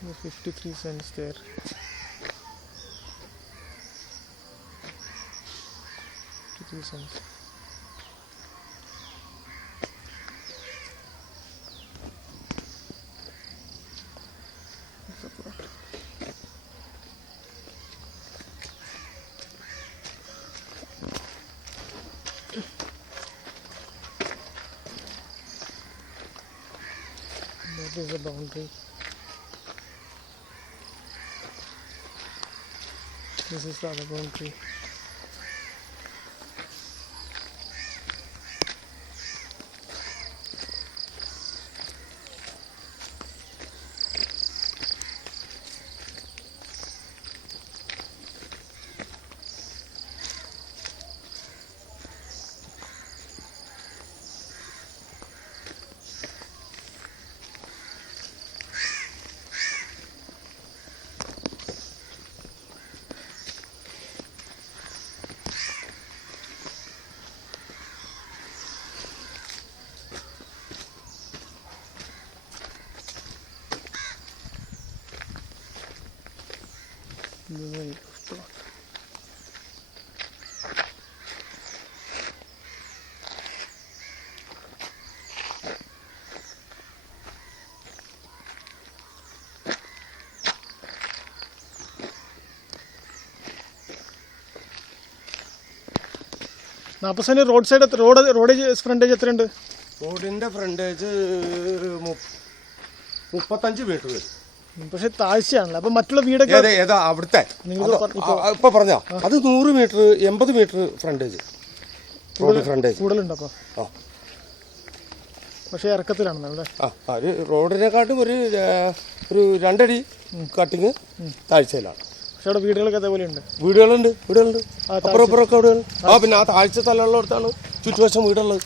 53 cents there. $0.53. That is the boundary. This is the other boundary. Very good. നാൽപ്പത് cent road side എത്ര road frontage എത്രയുണ്ട്? റോഡിൻ്റെ ഫ്രണ്ടേജ് 35 മീറ്റർ വരും. പക്ഷെ താഴ്ചയാണല്ലോ. അപ്പം മറ്റുള്ള വീടൊക്കെ ഏതാ അവിടുത്തെ ഇപ്പൊ പറഞ്ഞോ അത് 100 metre 80 metre frontage road frontage കൂടുതലുണ്ട്. അപ്പോൾ ആ പക്ഷേ ഇറക്കത്തിലാണെന്നല്ലേ? ആ ഒരു റോഡിനെക്കാട്ടും ഒരു 2 അടി കട്ടിങ് താഴ്ചയിലാണ്. പക്ഷെ അവിടെ വീടുകളൊക്കെ അതേപോലെ ഉണ്ട്. വീടുകളുണ്ട് അപ്പുറം ഇപ്പുറമൊക്കെ വീടുകൾ. പിന്നെ ആ താഴ്ച തലമുള്ളിടത്താണ് ചുറ്റുവശം വീടുള്ളത്.